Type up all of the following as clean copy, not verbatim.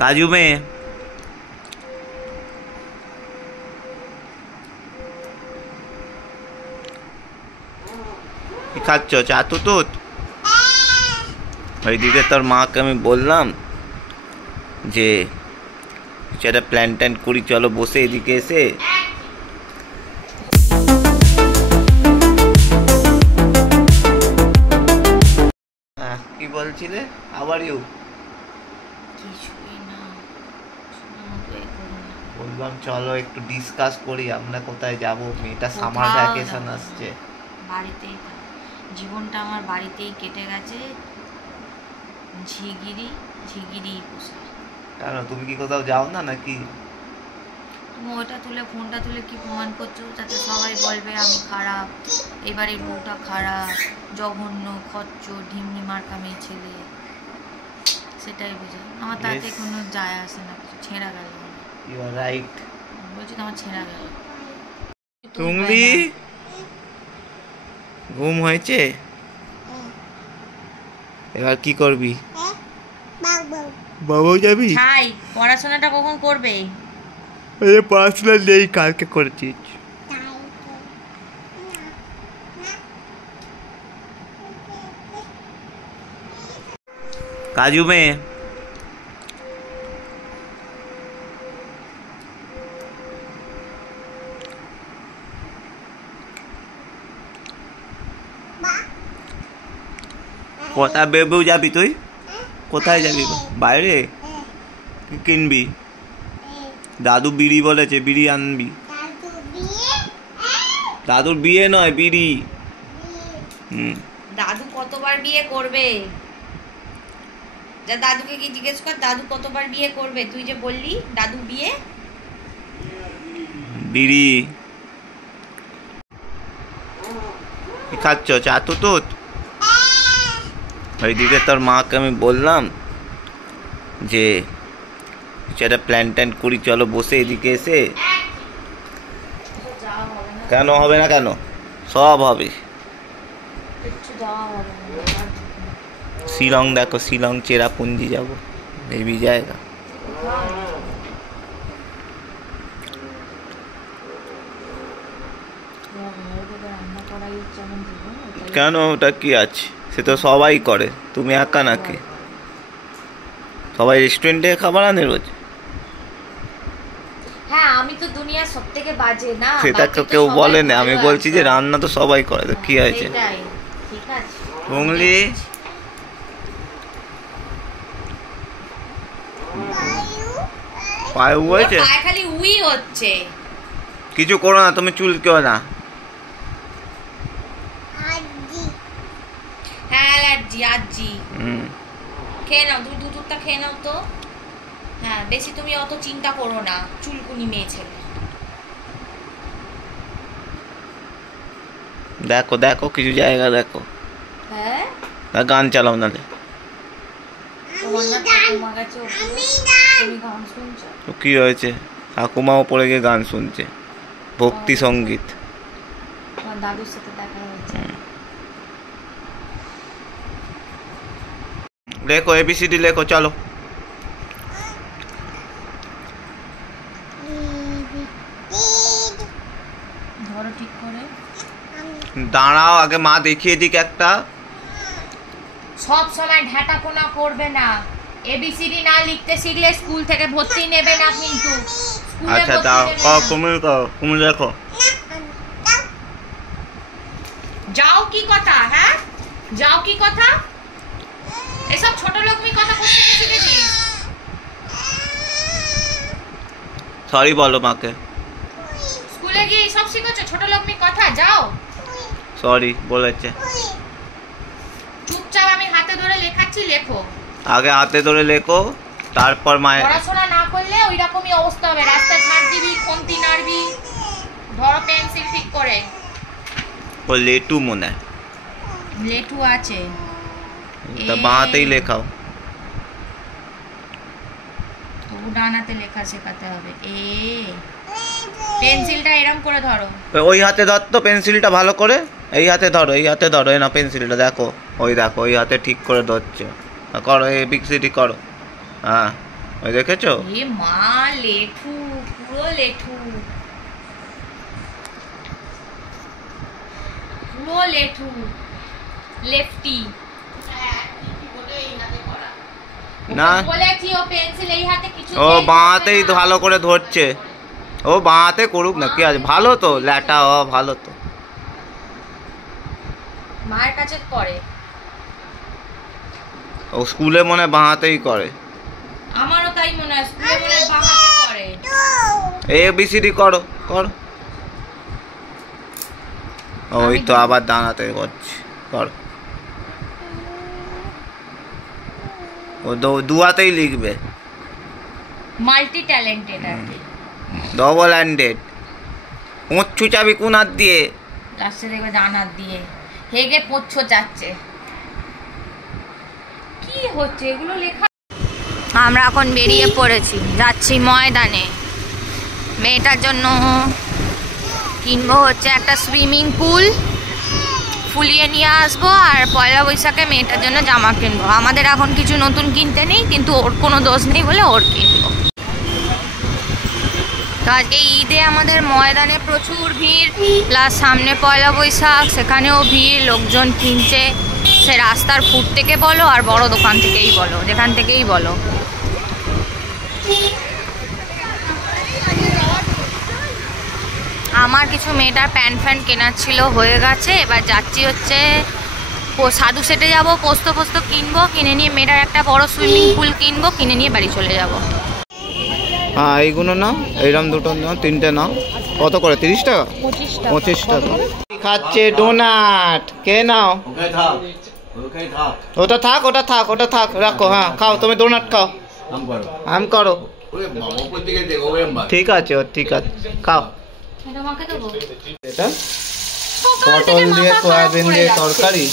काजू में খাচ্ছ চা তুতুত ওইদিকে তোর মাকে আমি বললাম যে সেটা প্ল্যান ট্যান করি, চলো বসে এদিকে এসে। কি বলছিলে? আবার ইউ বললাম চলো একটু ডিসকাস করি, আমরা কোথায় যাব। মেয়েটা সামার ভ্যাকেশন আসছে। বাড়িতেই জীবনটা আমার বাড়িতেই কেটে গেছে, ঝিগিরি পোষা। কেন তুমি কি কোথাও যাও না নাকি? তুমি ওটা তুলে ফোনটা তুলে কি প্রমাণ করছো যাতে সবাই বলবে আমি খারাপ, এবারে বউটা খারাপ, জঘন্য, খচ্চ, ঢিমনি মার্কা মেয়ে ছেলে। সেটাই বুঝে আমার তাতে কোনো যায় আসে না, কিছু ছেঁড়া গেল। ইউ আর রাইট, বলছি তো আমার ছেঁড়া গেল। তুমি ঘুম হয়েছে? এবার কি করবি? বাবু যাবি? হাই, পড়াশোনাটা কখন করবে? এই পড়াশোনা নেই, কালকে করেছিস। काजू में কোথায় বেবু যাবি তুই? কোথায় যাবি? বাইরে কি কিনবি? দাদু বিড়ি বলেছে, বিড়ি আনবি। দাদুর বিয়ে নয়, বিড়ি। দাদু কতবার বিয়ে করবে? যা দাদুকে কি জিজ্ঞেস কর, দাদু কতবার বিয়ে করবে? তুই যে বললি দাদু বিয়ে। বিড়ি কি খাচ্ছ? চা তুতুত? ওইদিকে তোর মাকে আমি বললাম যে সেটা প্ল্যান ট্যান করি, চলো বসে এদিকে এসে। কেন হবে না? কেন সব হবে। শিলং দেখো, শিলং চেরাপুঞ্জি যাবো, হেভি জায়গা। কেন ওটা কি আছে? সে তো সবাই করে, তুমি একা নাকি? সবাই রেস্টুরেন্টে খাবার আনে রোজ। হ্যাঁ, আমি তো দুনিয়ার সবথেকে বাজে না, সেটা তো কেউ বলে না। আমি বলছি যে রান্না তো সবাই করে, তো কি হয়েছে? ঠিক আছে উংলি পায়ে হয়েছে, পায়ে খালি উই হচ্ছে। কিছু করো না, তুমি চুল কেউ না। হ্যাঁ অ্যালার্জি, আজি খেয়ে নাও, তুমি দুধটা খেয়ে নাও তো। হ্যাঁ, বেশি তুমি অত চিন্তা করো না, চুলকুনি মেয়ে ছেলে। দেখো দেখো কিছু জায়গা দেখো। হ্যাঁ, গান চালাও নালে। তো কি হয়েছে? ঠাকুমাও পড়ে গিয়ে গান শুনছে, ভক্তি সঙ্গীত। দাদুর সাথে দেখা হয়েছে। লেখো এবিসিডি লেখো, চলো। ধরো ঠিক করে। দাঁড়াও, আগে মা দেখিয়ে দিক একটা। সব সময় ঢাটাপোনা করবে না। এবিসিডি না লিখতে শিখলে স্কুল থেকে ভর্তি নেবে না কিন্তু। আচ্ছা দাও, তুমি লেখো। যাও কি কথা? হ্যাঁ, যাও কি কথা? এসব ছোট লোকমি কথা করতে শিখেছিস? সরি বলো মাকে। স্কুলে গিয়ে সব শিখেছো ছোট লোকমি কথা? যাও। সরি বলেছে। চুপচাপ আমি হাতে ধরে লেখাচ্ছি, লেখো। আগে হাতে ধরে লেখো, তারপর মায়ের। পড়াশোনা না করলে ওই রকমই অবস্থা হবে, রাস্তা ছাড় দিবি, খন্তি নাড়বি। ধরো পেন্সিল ঠিক করে। ও লেটু মনে হয়। লেটু আছে, তা বাঁহাতেই লেখাও। ডানাতে লেখা শেখাতে হবে। পেন্সিলটা এরকম করে ধরো। ওই হাতে ধর তো পেন্সিলটা ভালো করে। এই হাতে ধরো, এই হাতে ধরো। না পেন্সিলটা দেখো, ওই দেখো ওই হাতে ঠিক করে ধরছে। করো এবিসিডি করো। হ্যাঁ ওই দেখেছো? এ মা, লেঠু, পুরো লেঠু, পুরো লেঠু, লেফটি। না, বলেছি ও পেন্সিল এই হাতে কিছু, ও বাঁ হাতেই ভালো করে ধরছে। ও বাঁ হাতে করুক না, কি আছে, ভালো তো ল্যাটা, ও ভালো তো। মায়ের কাছে করে। ও স্কুলে মনে হয় বাঁ হাতেই করে। আমারও তাই মনে হয়, স্কুলে মনে হয় বাঁ হাতে করে। ABCD করো করো। ওই তো আবার দাঁড়াতে করছে, করো। ও দু হাতেই লিখবে। মাল্টি ট্যালেন্টেড আর কি, ডবল হ্যান্ডেড। পোঁচ্ছু চাবি কোন হাত দিয়ে? লাস্টে দেখবে ডান হাত দিয়ে। হেগে পোচ্ছ যাচ্ছে, কি হচ্ছে এগুলো লেখা। আমরা এখন বেরিয়ে পড়েছি, যাচ্ছি ময়দানে। মেয়েটার জন্য কিনবো হচ্ছে একটা সুইমিং পুল, ফুলিয়ে নিয়ে আসবো, আর পয়লা বৈশাখে মেয়েটার জন্য জামা কিনবো। আমাদের এখন কিছু নতুন কিনতে নেই, কিন্তু ওর কোনো দোষ নেই বলে ওর কিনবো। তো আজকে ঈদে আমাদের ময়দানে প্রচুর ভিড়, প্লাস সামনে পয়লা বৈশাখ, সেখানেও ভিড়, লোকজন কিনছে। সে রাস্তার ফুট থেকে বলো আর বড় দোকান থেকেই বলো, যেখান থেকেই বলো। আমার কিছু মেয়েটার প্যান্ট ফ্যান্ট কেনার ছিল, হয়ে গেছে। এবার যাচ্ছি হচ্ছে সাধু সেটে যাবো, পোস্ত পোস্ত কিনবো, কিনে নিয়ে মেয়েটার একটা বড় সুইমিং পুল কিনবো, কিনে নিয়ে বাড়ি চলে যাবো। হ্যাঁ, এইগুলো নাও, এইরকম দুটো নাও, তিনটে নাও। কত করে? 30 টাকা? 25 টাকা। খাচ্ছে ডোনাট, কে নাও? ওটা থাক, ওটা থাক, ওটা থাক, রাখো। হ্যাঁ খাও, তুমি ডোনাট খাও, আম করো। ঠিক আছে, ও ঠিক আছে, খাও। এটা পটল দিয়ে সয়াবিন দিয়ে তরকারি,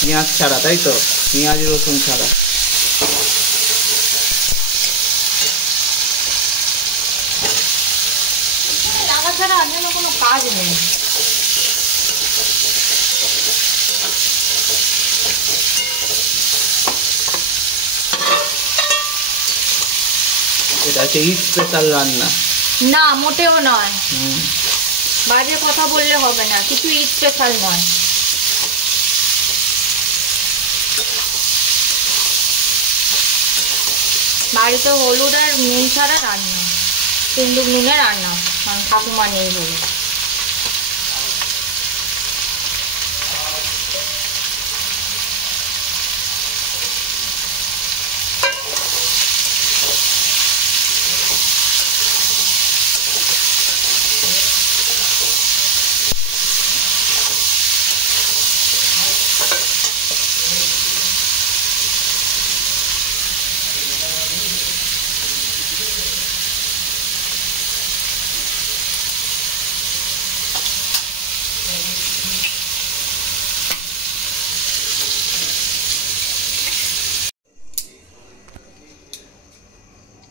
পেঁয়াজ ছাড়া, তাই তো? পেঁয়াজ রসুন ছাড়া। ছাড়া আর যেন কোনো কাজ নেই। এটা হচ্ছে ঈদ স্পেশাল রান্না। না, মোটেও নয়, বাজে কথা বললে হবে না, কিছু ঈদ স্পেশাল নয়। বাড়িতে হলুদ আর নুন ছাড়া রান্না, সিন্দুক নুনে রান্না, কারণ ঠাকুমা নেই বলে।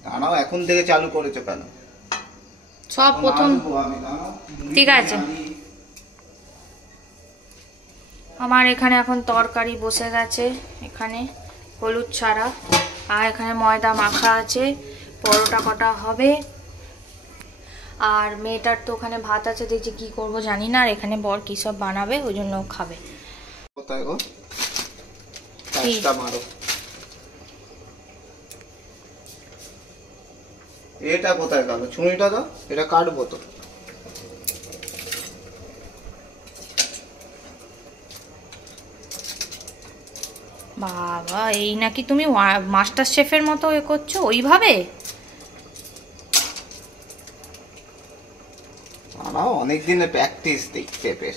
দাঁড়াও, এখন থেকে চালু করেছো কেন? সব প্রথম, ঠিক আছে। আমার এখানে এখন তরকারি বসে গেছে, এখানে হলুদ ছাড়া, আর এখানে ময়দা মাখা আছে, পরোটা কটা হবে। আর মেয়েটার তো ওখানে ভাত আছে, দেখছি কি করব জানি না। আর এখানে বর কি সব বানাবে, ওই জন্য খাবে। কোথায় গো? কাজটা মারো। এটা কোথায় গেল? ছুরিটা দাও, এটা কাটবো তো। বাবা, এই নাকি তুমি মাস্টার শেফের মতো এ করছো ওইভাবে? না, অনেক দিনের প্র্যাকটিস দেখ, শেফের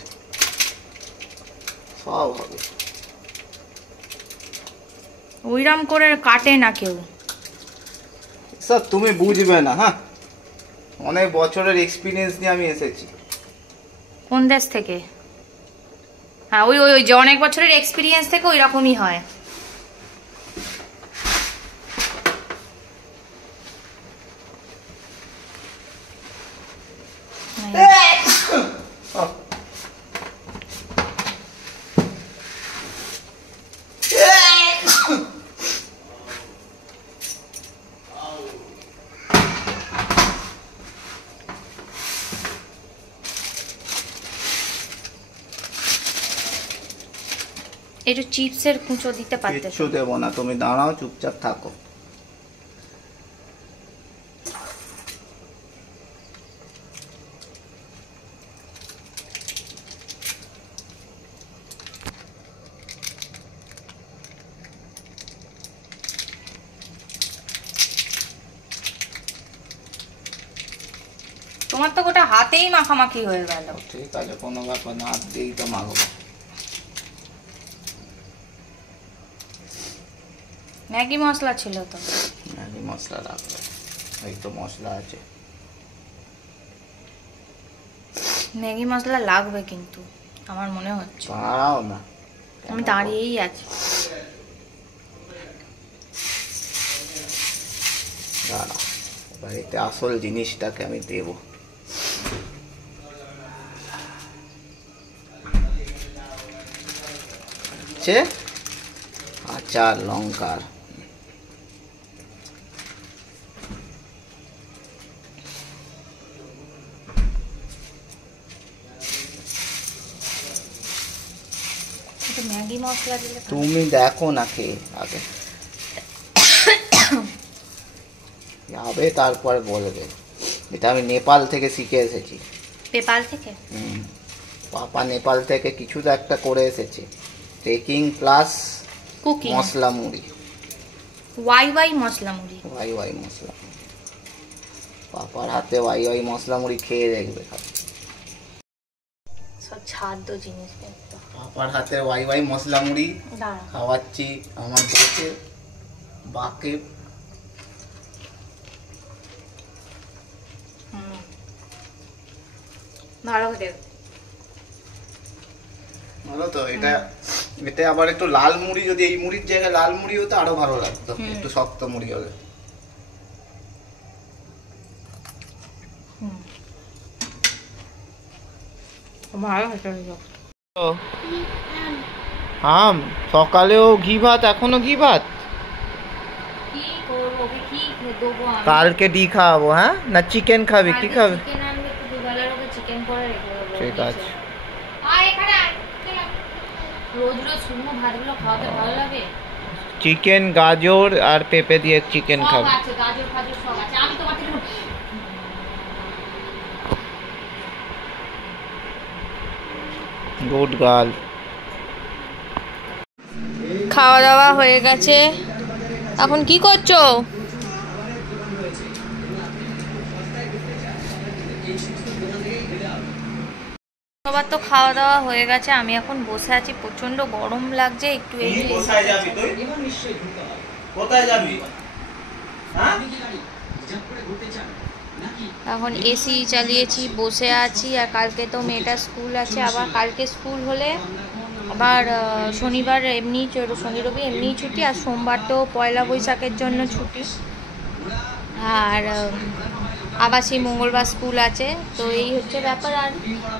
সব হবে। ওইরাম করে কাটে না কেউ, সব তুমি বুঝবে না। হ্যাঁ, অনেক বছরের এক্সপিরিয়েন্স নিয়ে আমি এসেছি। কোন দেশ থেকে? হ্যাঁ, ওই ওই যে অনেক বছরের এক্সপিরিয়েন্স থেকে ওই রকমই হয়। একটু চিপসের কুঁচো দিতে পারতে। কিচ্ছু দেবো না, তুমি দাঁড়াও চুপচাপ থাকো। তোমার তো গোটা হাতেই মাখামাখি হয়ে গেল। ঠিক আছে, কোনো ব্যাপার না, হাত দিয়েই তো মাখবো। ম্যাগি মশলা ছিল তো। ম্যাগি মশলা রাখবে, এই তো মশলা আছে। ম্যাগি মশলা লাগবে কিন্তু আমার মনে হচ্ছে। দাঁড়াও না, আমি দাঁড়িয়েই আছি। দাঁড়াও, এবার এতে আসল জিনিসটাকে আমি দেবো। আচার লঙ্কার, ম্যাগি মশলা দিলে তুমি দেখো না খেয়ে আগে, যাবে তারপরে বলবে। এটা আমি নেপাল থেকে শিখে এসেছি। নেপাল থেকে? পাপা নেপাল থেকে কিছু তো একটা করে এসেছে, ট্রেকিং প্লাস কুকিং মশলা মুড়ি। ওয়াই মশলা মুড়ি, ওয়াই মশলা। পাপার হাতে ওয়াই মশলা মুড়ি খেয়ে দেখবে, সব ছাদ্য জিনিস। পাপার হাতে ওয়াই মশলা মুড়ি খাওয়াচ্ছি আমার বউকে, বাকে। ভালো খেতে, ভালো তো। এটা আবার একটু লাল মুড়ি, যদি এই মুড়ির জায়গায় লাল মুড়ি হতো আরো ভালো লাগতো, একটু শক্ত মুড়ি হলে। আম সকালেও ঘি ভাত, এখনো ঘি ভাত? কালকে ডি খাওয়াবো। হ্যাঁ না চিকেন খাবি? কি খাবি? ঠিক আছে। চিকেন, গাজর আর পেঁপে দিয়ে চিকেন খাবি। Good girl. খাওয়া দাওয়া হয়ে গেছে, এখন কি করছো? সবার তো খাওয়া দাওয়া হয়ে গেছে, আমি এখন বসে আছি, প্রচন্ড গরম লাগছে। একটু এই যে এখন এসি চালিয়েছি, বসে আছি। আর কালকে তো মেয়েটার স্কুল আছে, আবার কালকে স্কুল হলে আবার শনিবার এমনি, শনি রবি এমনিই ছুটি, আর সোমবার তো পয়লা বৈশাখের জন্য ছুটি, আর আবার সেই মঙ্গলবার স্কুল আছে। তো এই হচ্ছে ব্যাপার। আর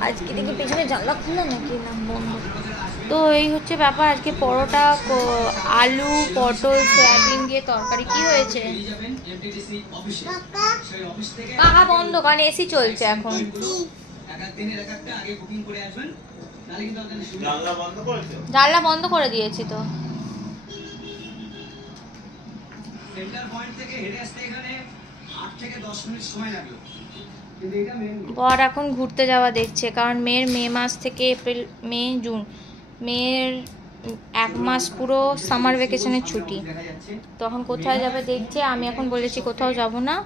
আজকে দেখি পেছনে জানলা খুললো নাকি না বন্ধ। তো এই হচ্ছে ব্যাপার। আজকে পরোটা, আলু, পটল, সয়াবিন দিয়ে তরকারি। কি হয়েছে? পাখা বন্ধ, কারণ এসি চলছে এখন। জানলা বন্ধ করে দিয়েছি তো। বর এখন ঘুরতে যাওয়া দেখছে, কারণ মেয়ের মে মাস থেকে এপ্রিল, মে, জুন, মেয়ের 1 মাস পুরো সামার ভ্যাকেশনের ছুটি। তখন কোথায় যাবে দেখছে। আমি এখন বলেছি কোথাও যাব না,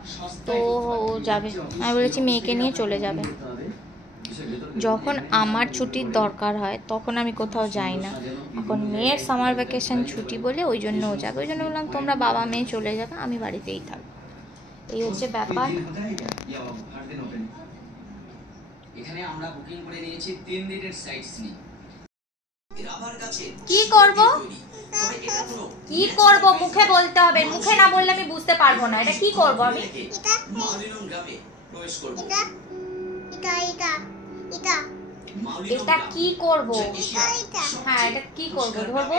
তো ও যাবে। আমি বলেছি মেয়েকে নিয়ে চলে যাবে। যখন আমার ছুটির দরকার হয় তখন আমি কোথাও যাই না, এখন মেয়ের সামার ভ্যাকেশন ছুটি বলে ওই জন্য ও যাবে। ওই জন্য বললাম তোমরা বাবা মেয়ে চলে যাবে, আমি বাড়িতেই থাকবো। এই হচ্ছে ব্যাপার। এখানে আমরা বুকিং করে নিয়েছি 3 দিনের সাইটস নিয়ে। কি করব? কি করব মুখে বলতে হবে, মুখে না বললে আমি বুঝতে পারবো না। এটা কি করব আমি? এটা কি করব? হ্যাঁ এটা কি করব? ধরবো?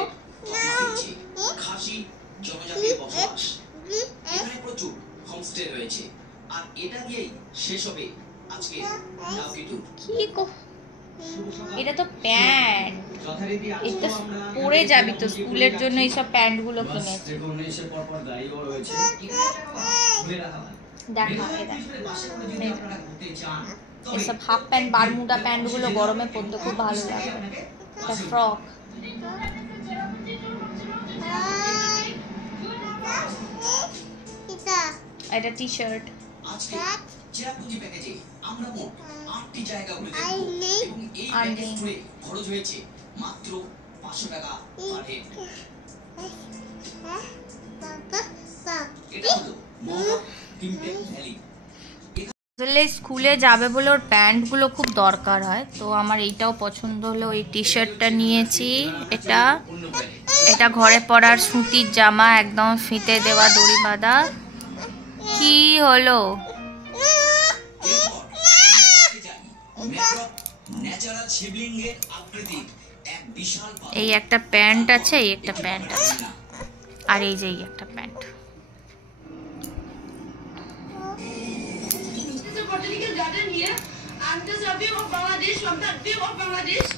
খাসি জনজাতির বসবাস, এখানে প্রচুর হোমস্টে রয়েছে, আর এটা দিয়েই শেষ হবে আজকে ডাউকি ট্যুর। কি এটা তো প্যান্ট। এটা পরে যাবি তো স্কুলের জন্য এইসব প্যান্টগুলো কিনেছি। দেখা এসব হাফ প্যান্ট বারমুডা প্যান্টগুলো গরমে পরতে খুব ভালো লাগে। এটা ফ্রক, এটা টি শার্ট। আসলে স্কুলে যাবে বলে ওর প্যান্টগুলো খুব দরকার হয়, তো আমার এইটাও পছন্দ হলো, এই টি শার্টটা নিয়েছি। এটা ঘরে পরার সুতির জামা, একদম ফিতে দেওয়া দড়ি বাঁধা। কি হলো? এই একটা প্যান্ট আছে, এই একটা প্যান্ট আছে, আর এই যে এই একটা pant. Botanical garden here, and this is a view of Bangladesh, from that view of Bangladesh.